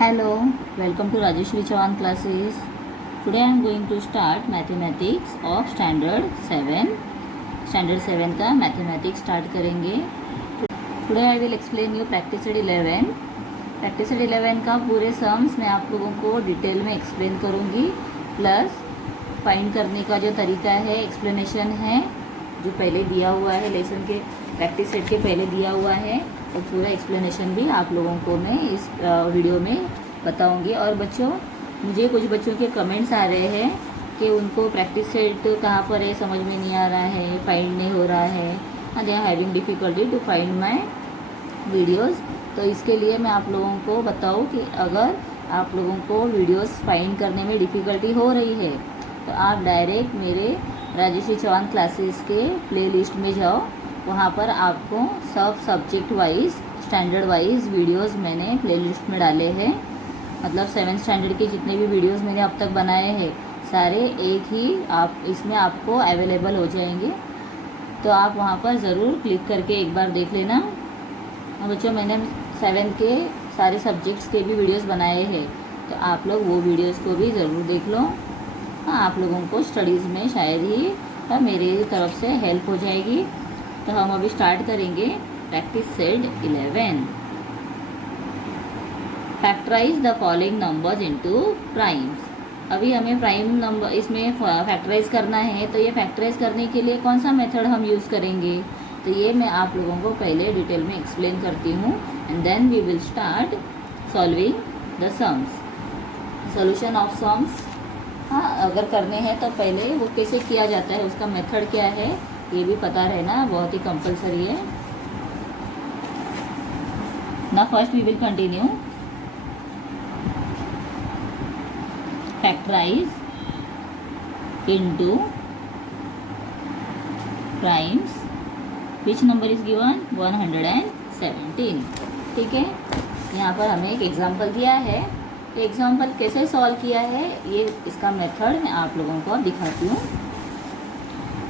Hello, welcome to Rajeshri Chavan classes. Today I am going to start mathematics of standard 7. Standard 7 का mathematics start करेंगे. Today I will explain you practice 11. Practice 11 का पूरे sums मैं आप लोगों को detail में एक्सप्लेन करूँगी, प्लस फाइंड करने का जो तरीका है, एक्सप्लेनेशन है जो पहले दिया हुआ है, लेसन के प्रैक्टिस सेट के पहले दिया हुआ है, और पूरा एक्सप्लेनेशन भी आप लोगों को मैं इस वीडियो में बताऊंगी। और बच्चों, मुझे कुछ बच्चों के कमेंट्स आ रहे हैं कि उनको प्रैक्टिस सेट कहाँ पर है, समझ में नहीं आ रहा है, फाइंड नहीं हो रहा है, they are having difficulty to find my videos. तो इसके लिए मैं आप लोगों को बताऊँ कि अगर आप लोगों को वीडियोज़ फाइंड करने में डिफ़िकल्टी हो रही है तो आप डायरेक्ट मेरे राजेश्री चौहान क्लासेस के प्लेलिस्ट में जाओ। वहाँ पर आपको सब subject wise, standard wise videos मैंने प्लेलिस्ट में डाले हैं। मतलब 7th स्टैंडर्ड के जितने भी वीडियोस मैंने अब तक बनाए हैं सारे एक ही आप इसमें आपको अवेलेबल हो जाएंगे। तो आप वहाँ पर ज़रूर क्लिक करके एक बार देख लेना। और बच्चों, मैंने 7th के सारे सब्जेक्ट्स के भी वीडियोस बनाए हैं, तो आप लोग वो वीडियोस को भी ज़रूर देख लो। हाँ, आप लोगों को स्टडीज़ में शायद ही मेरी तरफ से हेल्प हो जाएगी। तो हम अभी स्टार्ट करेंगे practice set 11। Factorize the following numbers into primes. अभी हमें प्राइम नंबर इसमें फैक्टराइज करना है, तो ये फैक्टराइज करने के लिए कौन सा मेथड हम यूज़ करेंगे, तो ये मैं आप लोगों को पहले डिटेल में एक्सप्लेन करती हूँ, and then we will start solving the sums, solution of sums. हाँ, अगर करने हैं तो पहले वो कैसे किया जाता है, उसका मेथड क्या है, ये भी पता रहना बहुत ही कंपलसरी है ना। First we will continue factorize into primes, which number is given 117। ठीक है, यहाँ पर हमें एक एग्जांपल दिया है। तो एग्जांपल कैसे सॉल्व किया है, ये इसका मेथड मैं आप लोगों को दिखाती हूँ।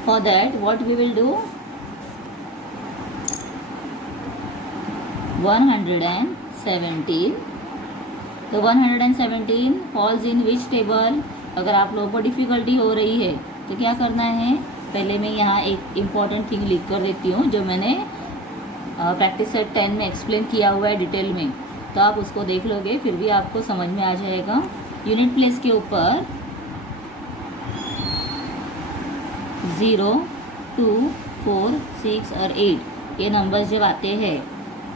For that, what we will do, 117, तो 117 falls in which table। अगर आप लोगों को डिफ़िकल्टी हो रही है तो क्या करना है, पहले मैं यहाँ एक इम्पॉर्टेंट थिंग लिख कर देती हूँ जो मैंने प्रैक्टिस सेट 10 में एक्सप्लेन किया हुआ है डिटेल में, तो आप उसको देख लोगे फिर भी आपको समझ में आ जाएगा। यूनिट प्लेस के ऊपर 0, 2, 4, 6 और 8 ये नंबर्स जब आते हैं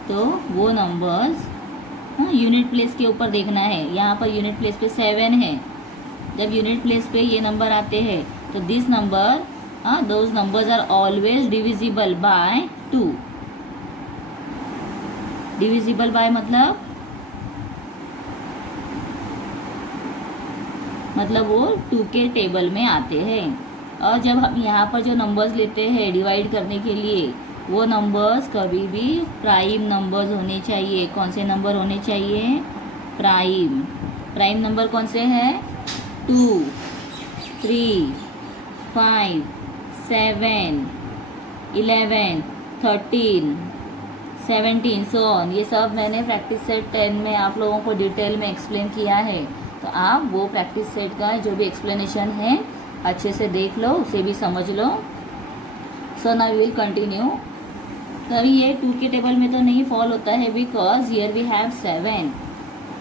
तो वो नंबर्स यूनिट प्लेस के ऊपर देखना है। यहाँ पर यूनिट प्लेस पे 7 है। जब यूनिट प्लेस पे ये नंबर आते हैं तो this number those numbers are always divisible by 2। Divisible by मतलब वो 2 के टेबल में आते हैं। और जब हम यहाँ पर जो नंबर्स लेते हैं डिवाइड करने के लिए, वो नंबर्स कभी भी प्राइम नंबर्स होने चाहिए। कौन से नंबर होने चाहिए, प्राइम। प्राइम नंबर कौन से हैं, 2, 3, 5, 7, 11, 13, 17 सो ऑन। ये सब मैंने प्रैक्टिस सेट 10 में आप लोगों को डिटेल में एक्सप्लेन किया है। तो आप वो प्रैक्टिस सेट का जो भी एक्सप्लेनेशन है अच्छे से देख लो, उसे भी समझ लो। So now we will continue. तो अभी ये 2 के टेबल में तो नहीं फॉल होता है, बिकॉज हियर वी हैव 7।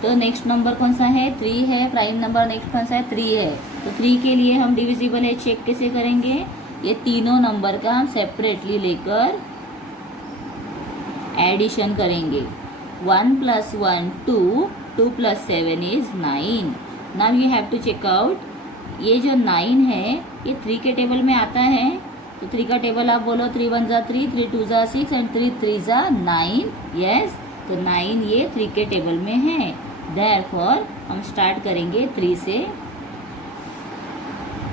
तो नेक्स्ट नंबर कौन सा है, 3 है। प्राइम नंबर नेक्स्ट कौन सा है, 3 है। तो 3 के लिए हम डिविजिबल है चेक कैसे करेंगे, ये तीनों नंबर का हम सेपरेटली लेकर एडिशन करेंगे। 1 + 1 2, 2 + 7 is 9। Now you have to check out, ये जो 9 है ये 3 के टेबल में आता है। तो 3 का टेबल आप बोलो, 3 × 1 = 3, 3 × 2 = 6 एंड 3 × 3 = 9। यस, तो 9 ये 3 के टेबल में है। देयरफॉर हम स्टार्ट करेंगे 3 से।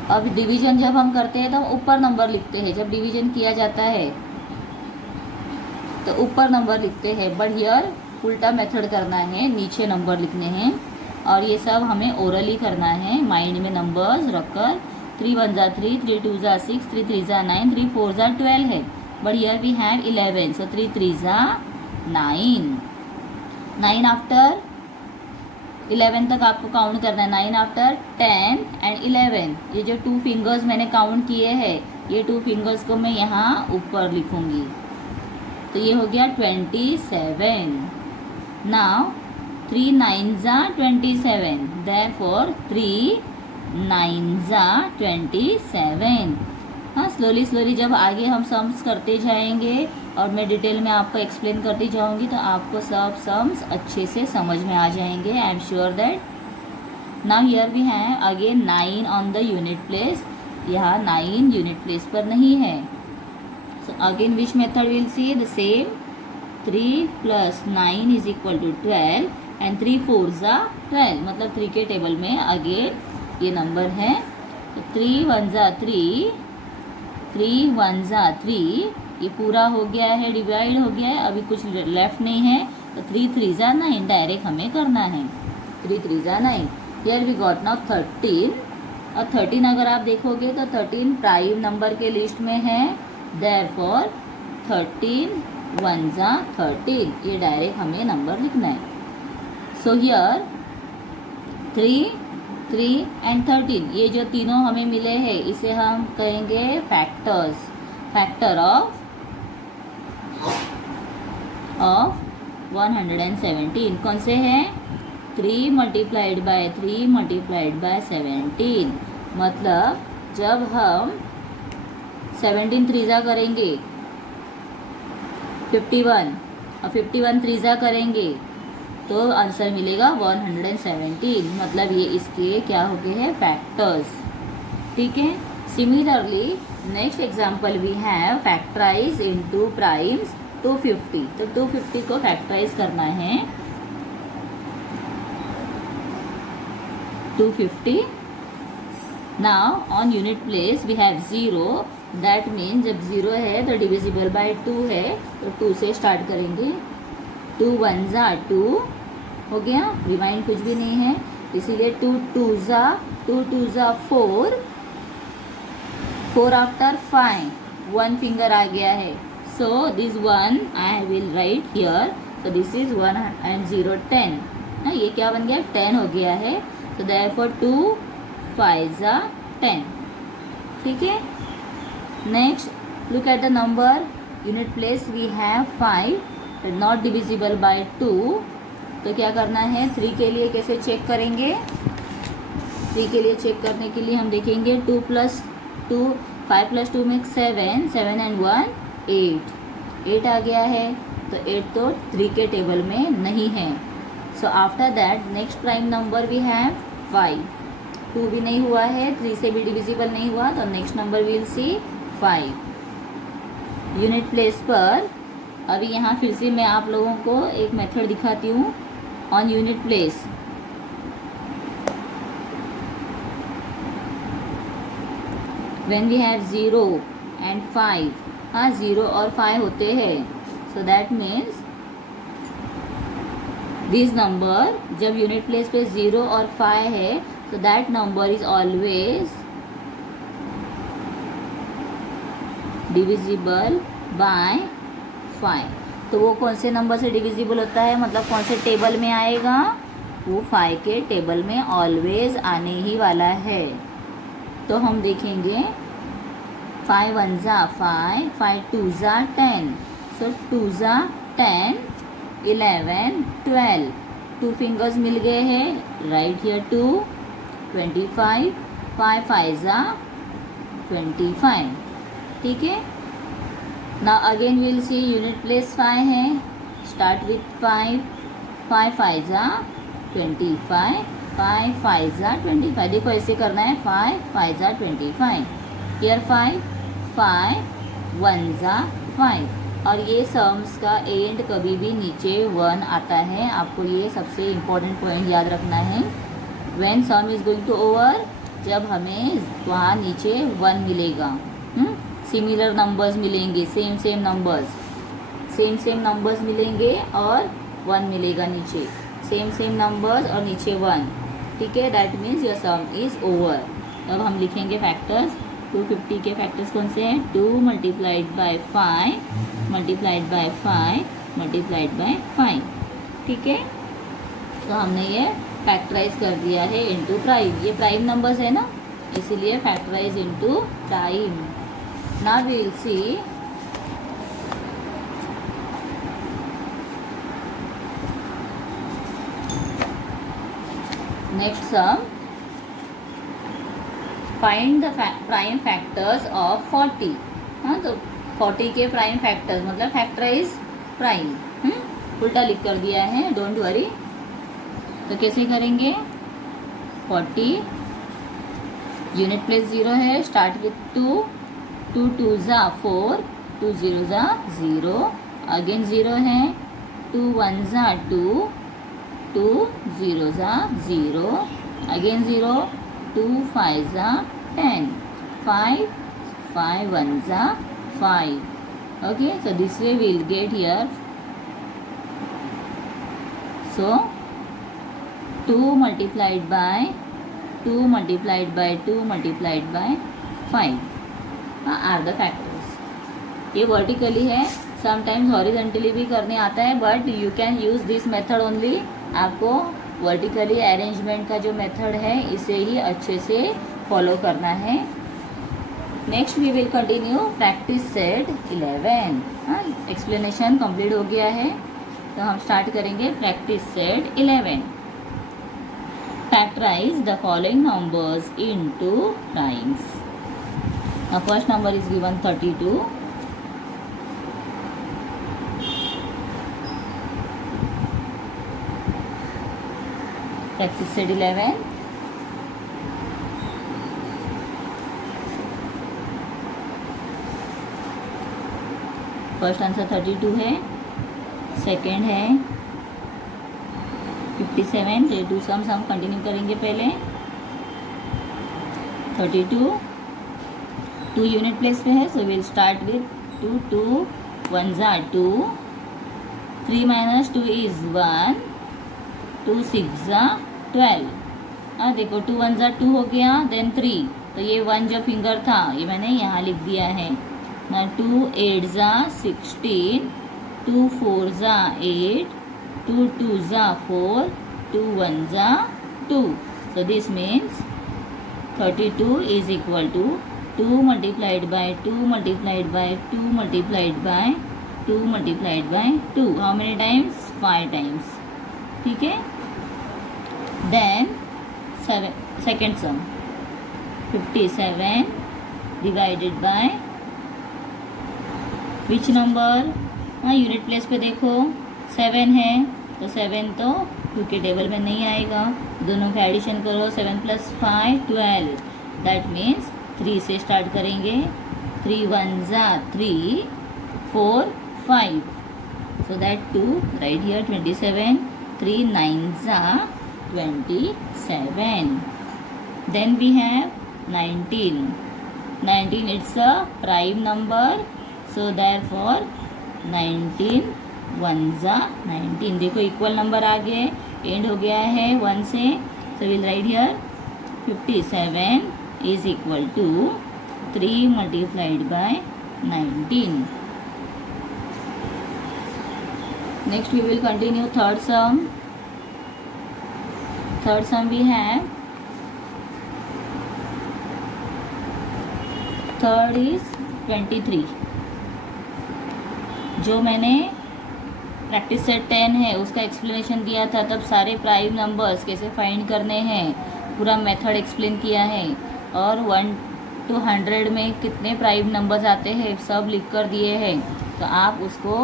अब डिवीजन जब हम करते हैं तो हम ऊपर नंबर लिखते हैं। जब डिवीजन किया जाता है तो ऊपर नंबर लिखते हैं, बट हियर उल्टा मेथड करना है, नीचे नंबर लिखने हैं। और ये सब हमें ओरली करना है, माइंड में नंबर्स रखकर। 3 × 1 = 3, 3 × 2 = 6, 3 × 3 = 9, 3 × 4 = 12 है, but here we have 11, so 3 × 3 = 9। 9 after 11 तक आपको काउंट करना है। 9 आफ्टर 10 एंड 11, ये जो 2 फिंगर्स मैंने काउंट किए हैं, ये 2 फिंगर्स को मैं यहाँ ऊपर लिखूंगी, तो ये हो गया 27। Now 3 9s are 27, therefore 3 9s are 27। हाँ, स्लोली जब आगे हम सम्स करते जाएंगे और मैं डिटेल में आपको एक्सप्लेन करती जाऊंगी तो आपको सब सम्स अच्छे से समझ में आ जाएंगे। I am sure that. Now here we हैं again 9 on the unit place. यहाँ 9 यूनिट प्लेस पर नहीं है। So again which method will see the same. 3 + 9 is equal to 12 and 3 4s are 12, मतलब 3 के टेबल में अगेन ये नंबर है। तो 3 1s are 3, 3 1s are 3, ये पूरा हो गया है, डिवाइड हो गया है, अभी कुछ लेफ्ट नहीं है। तो 3 3s are 9 डायरेक्ट हमें करना है। 3 3s are 9। Here we got now 13। और 13 अगर आप देखोगे तो 13 प्राइम नंबर के लिस्ट में है, देयरफॉर 13 1s are 13, ये डायरेक्ट हमें नंबर लिखना है। सो हियर 3 3 एंड 13, ये जो तीनों हमें मिले हैं इसे हम कहेंगे फैक्टर्स। फैक्टर ऑफ 117 कौन से हैं? 3 मल्टीप्लाइड बाय 3 मल्टीप्लाइड बाय 17, मतलब जब हम 17 3 करेंगे 51 और 51 3 करेंगे तो आंसर मिलेगा 117, मतलब ये इसके क्या हो गए हैं? फैक्टर्स। ठीक है। Similarly next example we have factorize into primes 250। तो 250 को फैक्टराइज करना है। 250। Now on unit place we have 0, that means जब 0 है तो डिविजिबल बाय 2 है, तो 2 से स्टार्ट करेंगे। 2 1s are 2 हो गया, रिमाइंड कुछ भी नहीं है, इसीलिए 2 2s are 4, 4 आफ्टर 5 1 फिंगर आ गया है। So this 1 I will write here, so this is 1 and 0 10। हाँ, ये क्या बन गया? 10 हो गया है। तो देयरफॉर 2 5s are 10। ठीक है। Next look at the number unit place we have 5 not divisible by 2, तो क्या करना है? 3 के लिए कैसे चेक करेंगे? 3 के लिए चेक करने के लिए हम देखेंगे 2 + 2 5 + 2 में 7 7 एंड 1 8 8 आ गया है, तो 8 तो 3 के टेबल में नहीं है। So after that next prime number we have 5। 2 भी नहीं हुआ है, 3 से भी डिविजिबल नहीं हुआ, तो next number will see 5 unit place पर। अभी यहाँ फिर से मैं आप लोगों को एक मेथड दिखाती हूँ on unit place. When we have 0 and 5, हाँ 0 और 5 होते हैं, so that means this number जब यूनिट प्लेस पे 0 और 5 है, so that number is always divisible by 5। तो वो कौन से नंबर से डिविजिबल होता है, मतलब कौन से टेबल में आएगा? वो 5 के टेबल में ऑलवेज आने ही वाला है। तो हम देखेंगे 5 1s are 5, 5 2s are 10, so 2s are 10 11 12, 2 fingers मिल गए हैं, राइट हियर 2 25 5 5s are 25। ठीक है। Now again will see unit place 5 है, start with 5 5 5s are 25 5 5s are 25। देखो ऐसे करना है, 5 5s are 25, here 5 5 1s are 5। और ये सम्स का एंड कभी भी नीचे 1 आता है, आपको ये सबसे इम्पोर्टेंट पॉइंट याद रखना है। When sum is going to over, जब हमें वहाँ नीचे 1 मिलेगा, सिमिलर नंबर्स मिलेंगे, सेम नंबर्स मिलेंगे और 1 मिलेगा नीचे, सेम नंबर्स और नीचे 1। ठीक है, that means your some is over. अब हम लिखेंगे फैक्टर्स। 250 के फैक्टर्स कौन से हैं? 2 multiplied by 5 multiplied by 5 multiplied by 5। ठीक है। तो हमने ये फैक्टराइज कर दिया है इनटू प्राइम। ये प्राइम नंबर्स है ना, इसीलिए factorize into prime. Now we will see next sum. Find the prime factors of 40। हाँ, तो 40 के प्राइम फैक्टर्स मतलब फैक्टराइज प्राइम। उल्टा लिख कर दिया है, डोंट वरी। तो कैसे करेंगे? 40 यूनिट प्लेस 0 है, स्टार्ट विथ 2, 2 2 ज़ा 4, 2 0 ज़ा 0, अगेन 0 है, 2 1 ज़ा 2, 2 0 ज़ा 0, अगेन 0, 2 5 ज़ा 10, 5 5 1 ज़ा 5. Okay, so this way we will get here. So 2 multiplied by 2 multiplied by 2 multiplied by 5 are the factors. ये वर्टिकली है, समटाइम्स हॉरिजेंटली भी करने आता है, but you can use this method only. आपको वर्टिकली अरेंजमेंट का जो मेथड है इसे ही अच्छे से फॉलो करना है। Next we will continue practice set 11। Explanation complete हो गया है, तो हम स्टार्ट करेंगे practice set 11। Factorize the following numbers into primes. The first number is given 32। Practice set 11। First answer 32 है, सेकेंड है 57। तो टू सम्स हम कंटिन्यू करेंगे। पहले 32 2 यूनिट प्लेस पे है, सो विल स्टार्ट विथ 2 2 1 ज़ा 2, 3 माइनस 2 इज 1, 2 6 ज़ा 12। देखो 2 1 ज़ा 2 हो गया, देन 3, तो ये 1 जो फिंगर था ये मैंने यहाँ लिख दिया है ना। 2 8 ज़ा 16, 2 4 ज़ा 8, 2 2 ज़ा 4, 2 1 ज़ा 2। So this means 32 is equal to 2 multiplied by 2 multiplied by 2 multiplied by 2 multiplied by 2. How many times? 5 times. ठीक है। Then second sum 57 divided by which number? Unit place पे देखो 7 है, तो 7 तो 2 के टेबल में नहीं आएगा, दोनों का एडिशन करो, 7 + 5 12। दैट मीन्स 3 से स्टार्ट करेंगे। 3 1 ज़ा 3, 4 5, सो दैट 2 राइट हियर 27, 3 9 ज़ा 27। Then we have 19। 19 it's a prime number, so therefore 19 1 ज़ा 19। देखो इक्वल नंबर आ गए, एंड हो गया है 1 से, so will write here 57 is equal to 3 multiplied by 19। Next we will continue third sum. Third sum we have, third is 23। जो मैंने practice set 10 है उसका एक्सप्लेनेशन दिया था, तब सारे प्राइम नंबर्स कैसे फाइंड करने हैं पूरा मेथड एक्सप्लेन किया है, और 1 to 100 में कितने प्राइम नंबर्स आते हैं सब लिख कर दिए हैं। तो आप उसको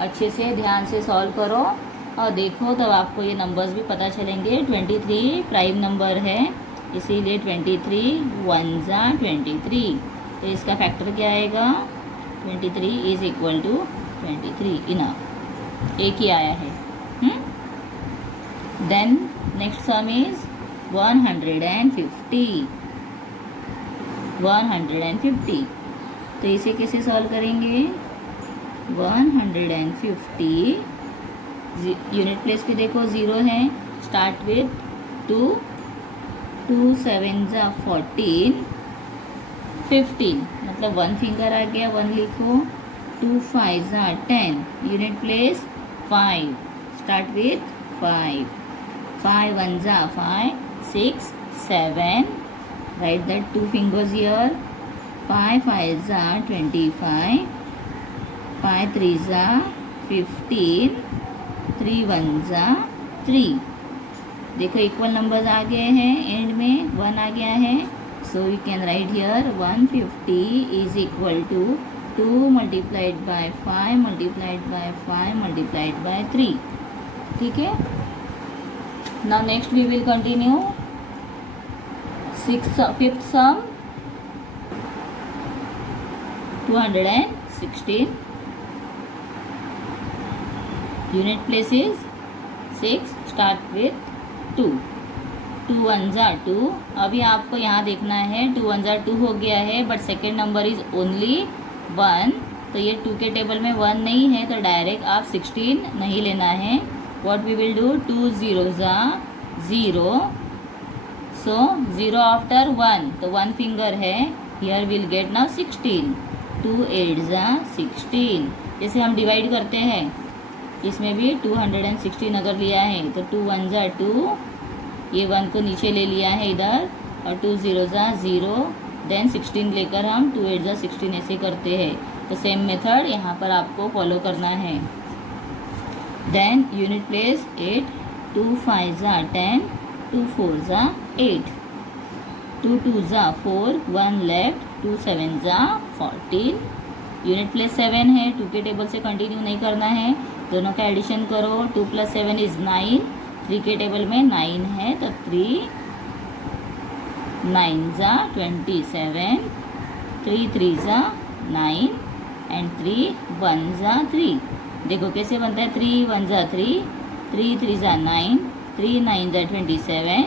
अच्छे से ध्यान से सॉल्व करो और देखो, तब आपको ये नंबर्स भी पता चलेंगे। 23 प्राइम नंबर है, इसीलिए 23 1 ज़ा 23। तो इसका फैक्टर क्या आएगा? 23 इज इक्वल टू 23। इनफ, एक ही आया है। Then next sum is 150। 150, तो इसे कैसे सॉल्व करेंगे? 150 यूनिट प्लेस पे देखो 0 है, स्टार्ट विथ 2, 2 7 ज़ा 14, 15 मतलब 1 फिंगर आ गया, 1 लिखो। 2 5 ज़ा 10, यूनिट प्लेस 5, स्टार्ट विथ 5, 5 1 जा 5, 6 7. Write that 2 fingers here. 5 5 जा 25, 5 3 जा 15, 3 1 जा 3. देखो इक्वल नंबर्स आ गए हैं, एंड में 1 आ गया है. So you can write here 150 is equal to 2 multiplied by 5 multiplied by 5 multiplied by 3. ठीक है. Now next we will continue fifth sum 216. Unit places 6. Start with 2. 2 1 जा 2. अभी आपको यहाँ देखना है 2 1 जा 2 हो गया है, but second number is only 1. तो ये 2 के टेबल में 1 नहीं है, तो डायरेक्ट आप 16 नहीं लेना है. व्हाट वी विल डू 2 0 जा 0. सो 0 आफ्टर 1, तो 1 फिंगर है. Here will get now 16. 2 8 जा 16. जैसे हम डिवाइड करते हैं, इसमें भी 216 अगर लिया है तो 2 1 जा 2, ये 1 को नीचे ले लिया है इधर, और 2 0 जा 0. देन 16 लेकर हम 2 8 जा 16 ऐसे करते हैं. तो सेम मेथड यहाँ पर आपको फॉलो करना है. Then unit place 8. 2 5 जा 10, 2 4 जा 8, 2 2 जा 4, 1 लेफ्ट, 2 7 जा 14. यूनिट प्लेस 7 है, 2 के टेबल से कंटिन्यू नहीं करना है, दोनों का एडिशन करो. 2 + 7 इज 9. 3 के टेबल में 9 है, तो 3 9 जा 27, 3 3 जा 9, एंड 3 1 जा 3. देखो कैसे बनता है. 3 1 जा 3, 3 3 जा 9, 3 9 जा 27,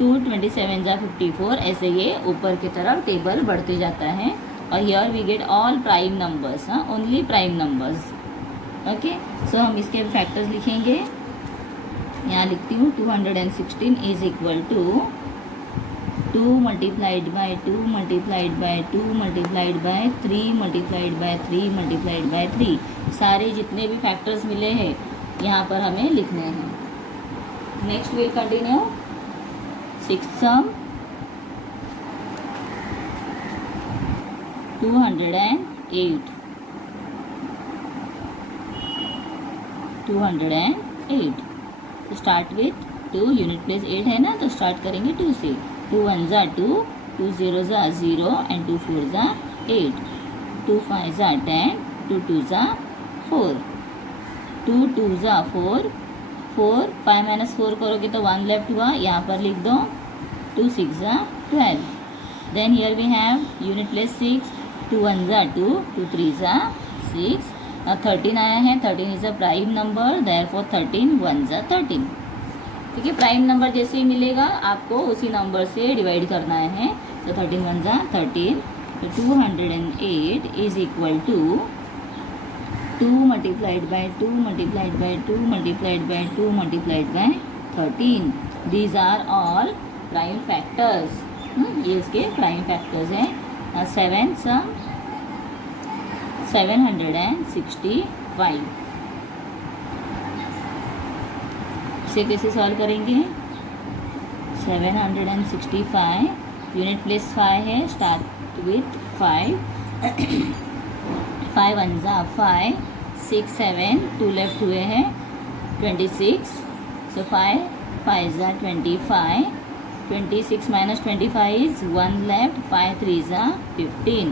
2 27 जा 54. ऐसे ये ऊपर की तरफ टेबल बढ़ते जाता है. और here we get all prime numbers, only prime numbers. Okay. So हम इसके फैक्टर्स लिखेंगे. यहाँ लिखती हूँ 216 is equal to 2 multiplied by 2 multiplied by 2 multiplied by 3 multiplied by 3 multiplied by 3. सारे जितने भी फैक्टर्स मिले हैं यहाँ पर हमें लिखने हैं. Next will continue sixth sum 208. 208. Start with 2. Unit place 8 है ना, तो स्टार्ट करेंगे 2 से. 2 1 जा 2, 2 0 जा 0, एंड 2 4 जा 8, 2 5 जा 10, 2 2 जा 4, 2 2 जा 4, 4 5 - 4 करोगे तो 1 लेफ्ट हुआ, यहाँ पर लिख दो. 2 6 जा 12. Then here we have unit place 6. 2 1 जा 2, 2 3 जा 6. 13 आया है. 13 is a prime number, therefore 13 1 जा 13. ठीक है. प्राइम नंबर जैसे ही मिलेगा आपको उसी नंबर से डिवाइड करना है. तो 13 1 जा 13. तो 208 is equal to 2 multiplied by 2 multiplied by 2 multiplied by 2 multiplied by 13. These are all prime factors. ये इसके प्राइम फैक्टर्स हैं. 7 सम 765. इसे कैसे सॉल्व करेंगे. 765. यूनिट प्लेस 5 है. Start with 5. 5 1 जा 5, 6 7, 2 लेफ्ट हुए हैं, 26. सो 5 5 जा 25, 26 - 25 इज 1 लेफ्ट, 5 3 जा 15.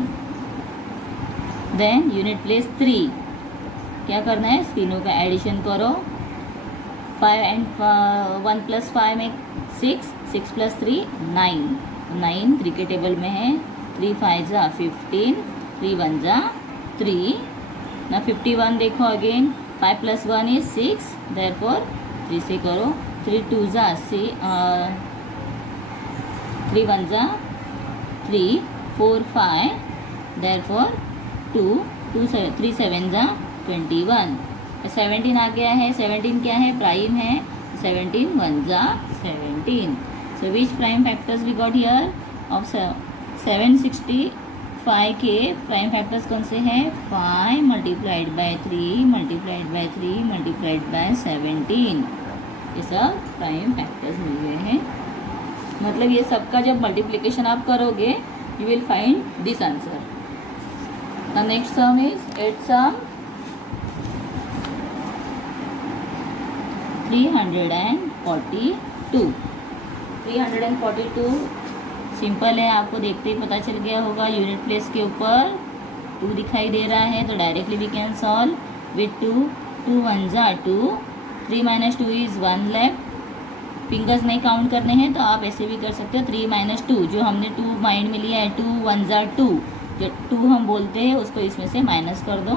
Then unit place 3. क्या करना है. तीनों का एडिशन करो. 5 and 1 + 5 में 6, 6 + 3 9. 9 3 के टेबल में है. 3 5 जा 15, 3 1 जा 3. ना 51 देखो अगेन. 5 + 1 इज 6, देयरफॉर 3 से करो. 3 2 जा 3 1 जा 3, 4 5, देयरफॉर 2 2 3 7 जा 21. 17 आ गया है. 17 क्या है. प्राइम है. 17 1 जा 17. So which prime factors we got here. Of 765 के प्राइम फैक्टर्स कौन से हैं. 5 multiplied by 3 multiplied by 3 multiplied by 17. ये सब प्राइम फैक्टर्स मिल गए हैं। मतलब ये सबका जब मल्टीप्लिकेशन आप करोगे you will find this answer. The next sum is 8 sum 342 simple है, आपको देखते ही पता चल गया होगा। यूनिट प्लेस के ऊपर 2 दिखाई दे रहा है तो directly we can solve with 2 1 ज़ा 2, 3 - 2 इज़ 1 लेफ्ट। फिंगर्स नहीं काउंट करने हैं तो आप ऐसे भी कर सकते हो। 3 - 2 जो हमने 2 माइंड में लिया है, 2 1 ज़ा 2, जो 2 हम बोलते हैं उसको इसमें से माइनस कर दो।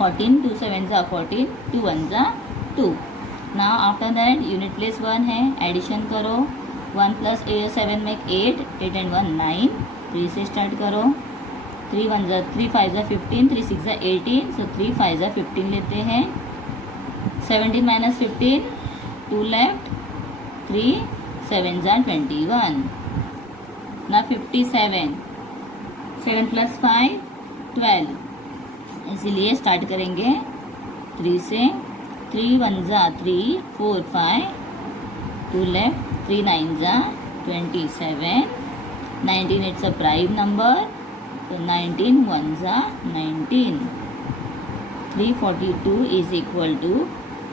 14, 2 7 ज़ा 14, 2 1 ज़ा 2। Now after that unit place 1 है, एडिशन करो। 1 + 7 मेक 8, 8 and 1 9, 3 से स्टार्ट करो। 3 1 ज़ा 3 5 ज़ा 15, 3 6 ज़ा 18, सो 3 5 ज़ा 15 लेते हैं। 17 - 15, 2 लेफ्ट, 3 7 ज़ा 21। ना 57, 7 + 5 12, इसीलिए स्टार्ट करेंगे 3 से। 3 1 ज़ा 3, 4 5, 2 लेफ्ट, 3 9 ज़ा 27, 19 इट्स अ प्राइम नंबर तो 19 1 ज़ा 19। 342 is equal to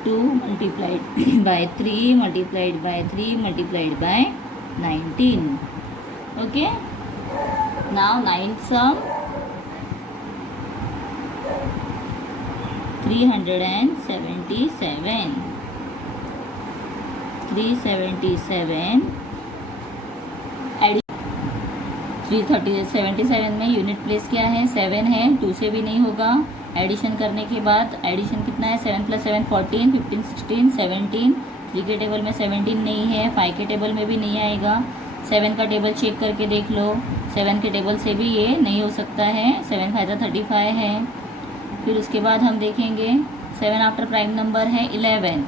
2 multiplied by 3 multiplied by 3 multiplied by 19. Okay, now ninth sum 377, 377 377 में यूनिट प्लेस क्या है, 7 है, 2 से भी नहीं होगा। एडिशन करने के बाद एडिशन कितना है, 7 + 7 14, 15 16 17। 3 के टेबल में 17 नहीं है, 5 के टेबल में भी नहीं आएगा। 7 का टेबल चेक करके देख लो, 7 के टेबल से भी ये नहीं हो सकता है। 7 5 35 है। फिर उसके बाद हम देखेंगे 7 आफ्टर प्राइम नंबर है 11।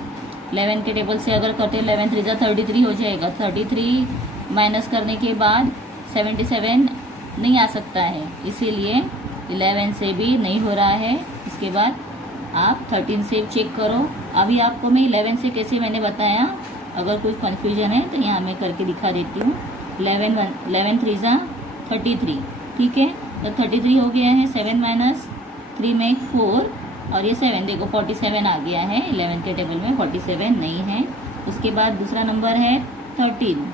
11 के टेबल से अगर करते 11 3 ज़ा 33 हो जाएगा। 33 माइनस करने के बाद 77 नहीं आ सकता है, इसीलिए 11 से भी नहीं हो रहा है। इसके बाद आप 13 से चेक करो। अभी आपको मैं 11 से कैसे मैंने बताया, अगर कोई कन्फ्यूजन है तो यहाँ मैं करके दिखा देती हूँ। 11 3 ज़ा 33, ठीक है, तो 33 हो गया है। 7 - 3 में 4 और ये 7 देखो 47 आ गया है। 11 के टेबल में 47 नहीं है। उसके बाद दूसरा नंबर है 13,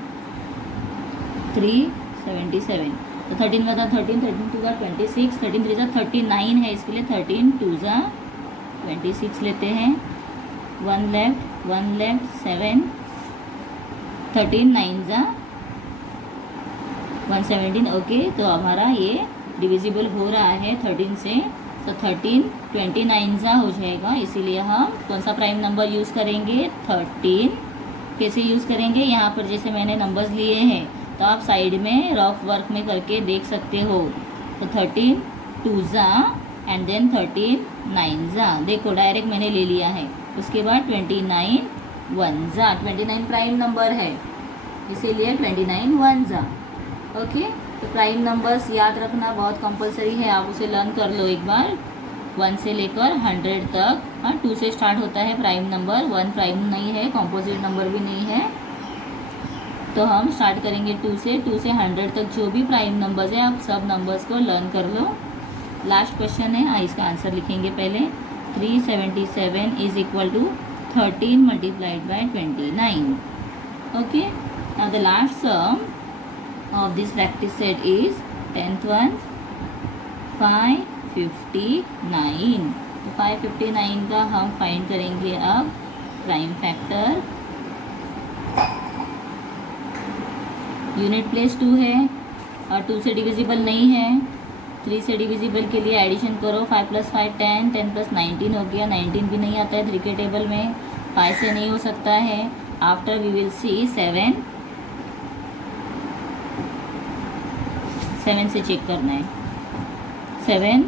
377, तो 13 बता 13, 13 2 ज़ा 26, 13 3 ज़ा 39 है, इसके लिए 13 2 ज़ा 26 लेते हैं। 1 लेफ्ट 7, 13 9 ज़ा 117। ओके, तो हमारा ये डिविजिबल हो रहा है 13 से, तो 13 29 ज़ा हो जाएगा। इसीलिए हम कौन सा प्राइम नंबर यूज़ करेंगे, 13। कैसे यूज़ करेंगे, यहाँ पर जैसे मैंने नंबर्स लिए हैं तो आप साइड में रफ वर्क में करके देख सकते हो। तो 13 2 ज़ा एंड देन 13 9 ज़ा, देखो डायरेक्ट मैंने ले लिया है। उसके बाद 29 1 ज़ा, 29 प्राइम नंबर है, इसीलिए 29 1 ज़ा। ओके, तो प्राइम नंबर्स याद रखना बहुत कंपलसरी है, आप उसे लर्न कर लो एक बार। 1 से लेकर 100 तक। हाँ, 2 से स्टार्ट होता है प्राइम नंबर, 1 प्राइम नहीं है, कॉम्पोजिट नंबर भी नहीं है। तो हम स्टार्ट करेंगे 2 से 100 तक जो भी प्राइम नंबर्स है आप सब नंबर्स को लर्न कर लो। लास्ट क्वेश्चन है, इसका आंसर लिखेंगे पहले। 377 is equal to 13 multiplied by 29. Okay, now the last sum of this practice set is 10th one 559. तो 559 का हम फाइंड करेंगे अब प्राइम फैक्टर। यूनिट प्लेस 2 है और 2 से डिविजिबल नहीं है। 3 से डिविजिबल के लिए एडिशन करो। 5 + 5 10, 10 + 19 हो गया। 19 भी नहीं आता है 3 के टेबल में, 5 से नहीं हो सकता है। आफ्टर वी विल सी 7 से चेक करना है। 7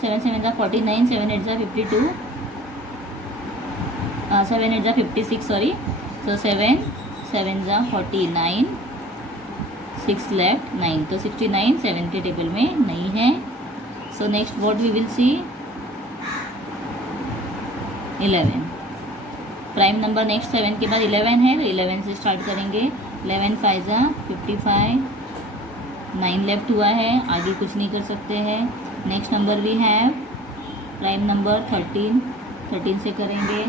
7 × 49, 7 8 × 52, 7 8 × 56 सॉरी। तो 7 7 × 49, 6 लेफ्ट 9, तो 69 7 के टेबल में नहीं है। So next what we will see 11। Prime number next 7 के बाद 11 है, तो 11 से स्टार्ट करेंगे। 11 5 55, 9 लेफ्ट हुआ है, आगे कुछ नहीं कर सकते हैं। नेक्स्ट नंबर भी है प्राइम नंबर 13, 13 से करेंगे।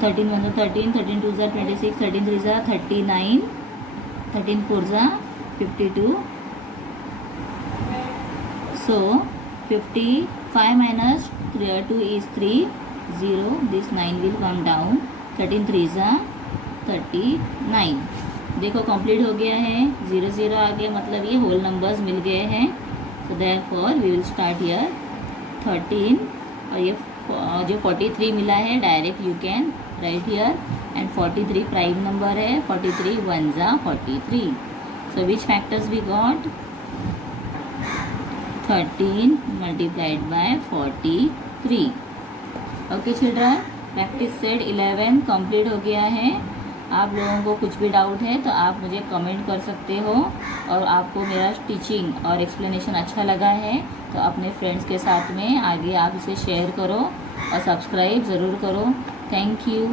13 1 13, 13 2 26, 13 3 39, 13 4 52. So 55 minus 2 is 3, 0. This 9 will come down. 13 3 39. देखो कंप्लीट हो गया है, 0 0 आ गया, मतलब ये होल नंबर्स मिल गए हैं। So therefore we will start here 13, और ये जो 43 मिला है direct you can write here, and 43 prime number है। 43 1 43. सो विच फैक्टर्स वी गॉट? 13 multiplied by 43. Okay children, practice set 11 complete हो गया है। आप लोगों को कुछ भी डाउट है तो आप मुझे कमेंट कर सकते हो, और आपको मेरा टीचिंग और एक्सप्लेनेशन अच्छा लगा है तो अपने फ्रेंड्स के साथ में आगे आप इसे शेयर करो और सब्सक्राइब ज़रूर करो। Thank you.